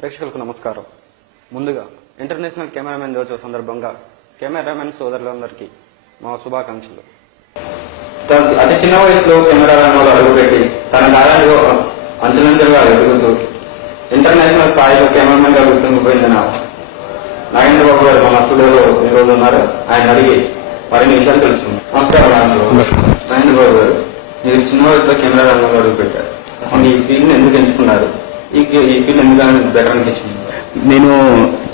ప్రేక్షకులకు నమస్కారం. ముందుగా ఇంటర్నేషనల్ కెమెరామెన్ దినోత్సవ సందర్భంగా కెమెరామెన్ సోదరులందరికీ మా శుభాకాంక్షలు. అతి చిన్న వయసులో కెమెరా రంగంలో అడుగుపెట్టి తన గాయాలు అంచెలంచెలుగా ఎదుగుతూ ఇంటర్నేషనల్ స్థాయిలో కెమెరామెన్ గా గుర్తింపు పొందిన నాగేంద్ర బాబు గారు మన స్టూడియోలో ఈ రోజు ఉన్నారు. ఆయన అడిగి మరిన్ని విషయాలు తెలుసుకున్నాం. నమస్కారం నాగేంద్ర బాబు గారు, మీరు చిన్న వయసులో కెమెరా రంగంలో అడుగుపెట్టారు. అసలు ఈ ఫీల్డ్ ఎందుకు ఎంచుకున్నారు? ఈ ఫీల్డ్ ఎందుకు బెటర్ అనిపించింది? నేను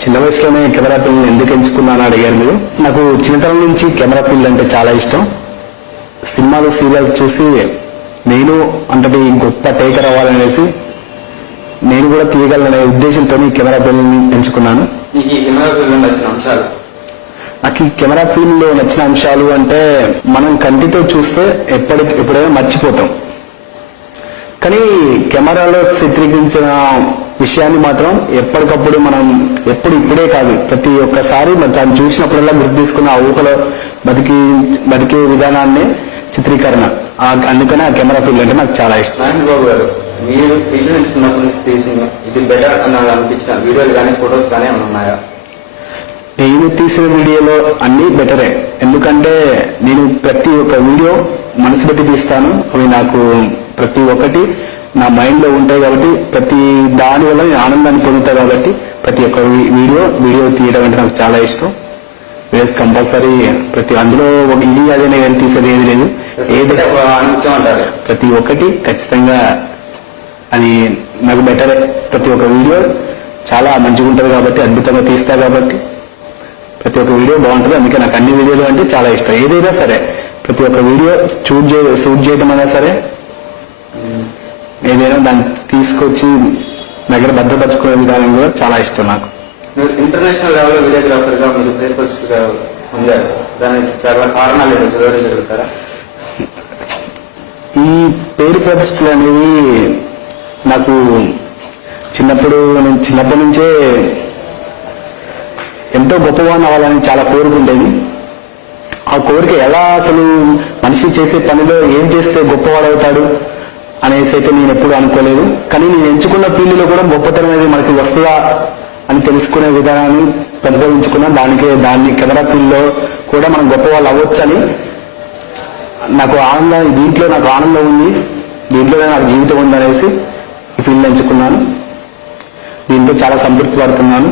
చిన్న వయసులోనే కెమెరా ఫీల్డ్ ఎందుకు ఎంచుకున్నాను అడిగారు మీరు. నాకు చిన్నతనం నుంచి కెమెరా ఫీల్డ్ అంటే చాలా ఇష్టం. సినిమాలు సీరియల్ చూసి నేను అంతటి గొప్ప టేకర్ అవ్వాలనేసి నేను కూడా తీయగలనే ఉద్దేశంతో కెమెరా ఫీల్డ్ ఎంచుకున్నాను. ఈ కెమెరా ఫీల్డ్ నచ్చిన అంశాలు? నాకు ఈ కెమెరా ఫీల్డ్ లో నచ్చిన అంశాలు అంటే మనం కంటితో చూస్తే ఎప్పుడైనా మర్చిపోతాం, కానీ కెమెరాలో చిత్రీకరించిన విషయాన్ని మాత్రం ఎప్పటికప్పుడు మనం ఇప్పుడే కాదు ప్రతి ఒక్కసారి దాన్ని చూసినప్పుడల్లా గుర్తు తీసుకున్న ఆ ఊహలో బతికే విధానాన్ని చిత్రీకరణ. అందుకనే ఆ కెమెరా ఫీల్డ్ అంటే నాకు చాలా ఇష్టం. నాగేంద్ర బాబు గారు, మీరు ఫీల్డ్ ఎంచుకున్నప్పటి నుంచి తీసిన ఇది బెటర్ అని అనిపించిన వీడియోలు కానీ ఫొటోస్ కానీ ఏమైనా ఉన్నాయా? నేను తీసిన వీడియోలో అన్ని బెటరే, ఎందుకంటే నేను ప్రతి ఒక్క వీడియో మనసు పెట్టి తీస్తాను. అవి నాకు ప్రతి ఒక్కటి నా మైండ్ లో ఉంటాయి కాబట్టి ప్రతి దాని వల్ల నేను ఆనందాన్ని పొందుతాను. కాబట్టి ప్రతి ఒక్క వీడియో తీయడం అంటే నాకు చాలా ఇష్టం. వీడియోస్ కంపల్సరీ అందులో ఇది అదే నేను తీసేది ఏది లేదు, ఏదైతే ప్రతి ఒక్కటి ఖచ్చితంగా అది నాకు బెటరే. ప్రతి ఒక్క వీడియో చాలా మంచిగా ఉంటుంది కాబట్టి, అద్భుతంగా తీస్తా కాబట్టి ప్రతి ఒక్క వీడియో బాగుంటుంది. అందుకే నాకు అన్ని వీడియోలు అంటే చాలా ఇష్టం. ఏదైనా సరే ప్రతి ఒక్క వీడియో షూట్ చేయడం అయినా సరే ఏదైనా దాన్ని తీసుకొచ్చి దగ్గర భద్రపరచుకునే విధానం కూడా చాలా ఇష్టం నాకు. ఇంటర్నేషనల్ లెవెల్ వీడియోగ్రాఫర్ గా మీరు పేరు ప్రతిష్టగా పొందారు. దానికి కారణాలు ఏంటో వివరించగలుగుతారా? ఈ పేరు ప్రతిష్టలు అనేవి నాకు చిన్నప్పటి నుంచే ఎంతో గొప్పవాడిని అవ్వాలని చాలా కోరుకుండేది. ఆ కోరిక ఎలా అసలు మనిషి చేసే పనిలో ఏం చేస్తే గొప్పవాడవుతాడు అనేసి అయితే నేను ఎప్పుడు అనుకోలేదు. కానీ నేను ఎంచుకున్న ఫీల్డ్లో కూడా గొప్పతనం అనేది మనకి వస్తుందా అని తెలుసుకునే విధానాన్ని పెంపొందించుకున్నా. దాన్ని కెమెరా ఫీల్డ్లో కూడా మనం గొప్పవాళ్ళు అవ్వచ్చని నాకు ఆనందం, దీంట్లో నాకు ఆనందం ఉంది, దీంట్లోనే నాకు జీవితం ఉందనేసి ఈ ఫీల్డ్ ఎంచుకున్నాను. దీంతో చాలా సంతృప్తి పడుతున్నాను.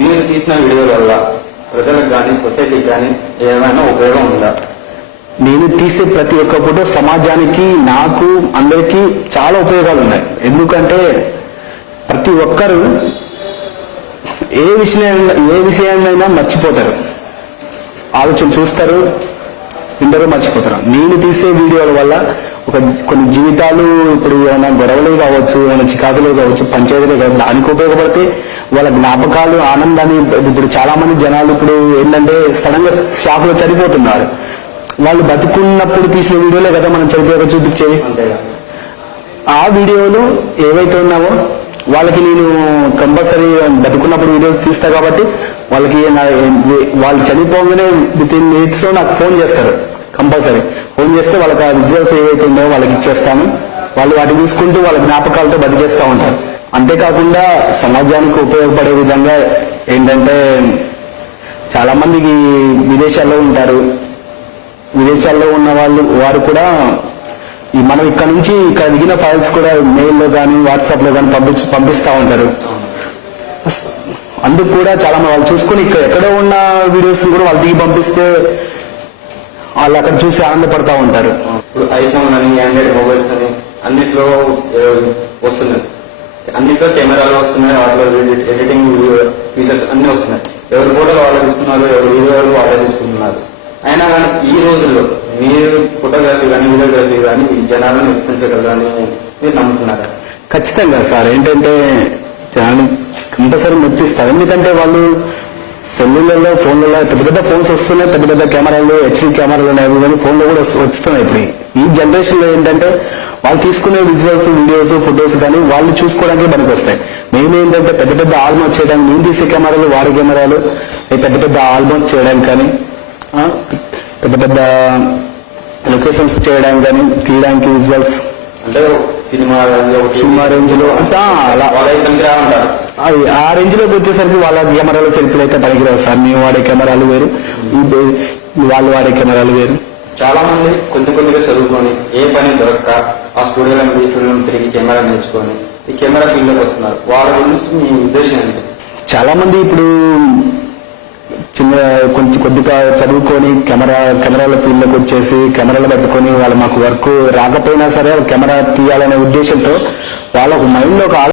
మీరు తీసిన వీడియోల వల్ల ప్రజలకు కానీ సొసైటీకి కానీ ఏమైనా ఉపయోగం ఉందా? నేను తీసే ప్రతి ఒక్క ఫోటో సమాజానికి, నాకు, అందరికీ చాలా ఉపయోగాలు ఉన్నాయి. ఎందుకంటే ప్రతి ఒక్కరు ఏ విషయాన్నైనా మర్చిపోతారు, ఆలోచన చూస్తారు, అందరూ మర్చిపోతారు. నేను తీసే వీడియోల వల్ల కొన్ని జీవితాలు, ఇప్పుడు ఏమైనా గొడవలు కావచ్చు, ఏమైనా చికాకులు కావచ్చు, పంచాయతీలు కావచ్చు, దానికి ఉపయోగపడితే వాళ్ళ జ్ఞాపకాలు, ఆనందాన్ని. ఇప్పుడు చాలా మంది జనాలు ఇప్పుడు ఏంటంటే సడన్ గా షాక్ లో చనిపోతున్నారు. వాళ్ళు బతుకున్నప్పుడు తీసిన వీడియోలే కదా మనం చనిపోయాక చూపించేది. ఆ వీడియోలు ఏవైతే ఉన్నావో వాళ్ళకి నేను కంపల్సరీ బతుకున్నప్పుడు వీడియోస్ తీస్తా కాబట్టి వాళ్ళకి వాళ్ళు చనిపోగానే వితిన్ మినిట్స్ నాకు ఫోన్ చేస్తారు. కంపల్సరీ ఫోన్ చేస్తే వాళ్ళకి ఆ విజువల్స్ ఏవైతే ఉన్నాయో వాళ్ళకి ఇచ్చేస్తాను. వాళ్ళు వాటిని చూసుకుంటూ వాళ్ళ జ్ఞాపకాలతో బతికేస్తూ ఉంటారు. అంతేకాకుండా సమాజానికి ఉపయోగపడే విధంగా ఏంటంటే చాలా మందికి విదేశాల్లో ఉంటారు. విదేశాల్లో ఉన్న వారు కూడా మనం ఇక్కడ నుంచి ఇక్కడ దిగిన ఫైల్స్ కూడా మెయిల్లో కానీ వాట్సాప్ లో కానీ పంపిస్తూ ఉంటారు. అందుకు కూడా చాలా మంది వాళ్ళు చూసుకుని ఎక్కడో ఉన్న వీడియోస్ కూడా వాళ్ళు దిగి పంపిస్తే వాళ్ళు అక్కడ చూసి ఆనందపడతా ఉంటారు. ఐఫోన్ అని, ఆండ్రాయిడ్ మొబైల్స్ అని అన్నిట్లో వస్తున్నాయి, అన్నిట్లో కెమెరాలు వస్తున్నాయి, వాటిలో ఎడిటింగ్ ఫీచర్స్ అన్ని వస్తున్నాయి. ఎవరి ఫోటోలు వాళ్ళు తీసుకున్నారు, ఎవరి వీడియోలు వాళ్ళే తీసుకుంటున్నారు. అయినా కానీ ఈ రోజుల్లో మీరు ఫోటోగ్రఫీ కానీ వీడియోగ్రఫీ కానీ జనాలను మెప్పించగలరని మీరు నమ్ముతున్నారా? ఖచ్చితంగా సార్. ఏంటంటే జనాన్ని కంపల్సరీ మెప్పిస్తారు. ఎందుకంటే వాళ్ళు సెల్లులలో, ఫోన్లలో పెద్ద పెద్ద ఫోన్స్ వస్తున్నాయి, పెద్ద పెద్ద కెమెరాలు, హెచ్డీ కెమెరాలు అనేవి కానీ ఫోన్లో కూడా వస్తున్నాయి. ఇప్పుడు ఈ జనరేషన్ లో ఏంటంటే వాళ్ళు తీసుకునే విజువల్స్, వీడియోస్, ఫొటోస్ కానీ వాళ్ళు చూసుకోవడానికి పనికి వస్తాయి. మేమేంటంటే పెద్ద పెద్ద ఆల్బమ్స్ చేయడానికి, నేను తీసే కెమెరాలు, వాడే కెమెరాలు పెద్ద పెద్ద ఆల్బమ్స్ చేయడానికి కానీ పెద్ద పెద్ద లొకేషన్స్ చేయడానికి కానీ తీయడానికి విజువల్స్ అంటే సినిమా రేంజ్ లో అలా ఉంటారు. అవి ఆ రేంజ్ లోకి వచ్చేసరికి వాళ్ళ కెమెరాల సెల్ఫీలు అయితే పనికిరావు సార్. మేము వాడే కెమెరాలు వేరు, వాళ్ళు వాడే కెమెరాలు వేరు. చాలా మంది కొద్దిగా చదువుకొని ఏ పని దొరక్క ఆ స్టూడియోలో తిరిగి కెమెరా నేర్చుకొని ఈ కెమెరా ఫీల్డ్ లోకి వస్తున్నారు. వాళ్ళ గురించి మీ ఉద్దేశం ఏంటి? చాలా మంది ఇప్పుడు కొంచెం కొద్దిగా చదువుకొని కెమెరాల ఫీల్డ్ లోకి వచ్చేసి కెమెరాలు పెట్టుకొని వాళ్ళు మాకు వర్క్ రాకపోయినా సరే కెమెరా తీయాలనే ఉద్దేశంతో వాళ్ళ మైండ్ లో ఒక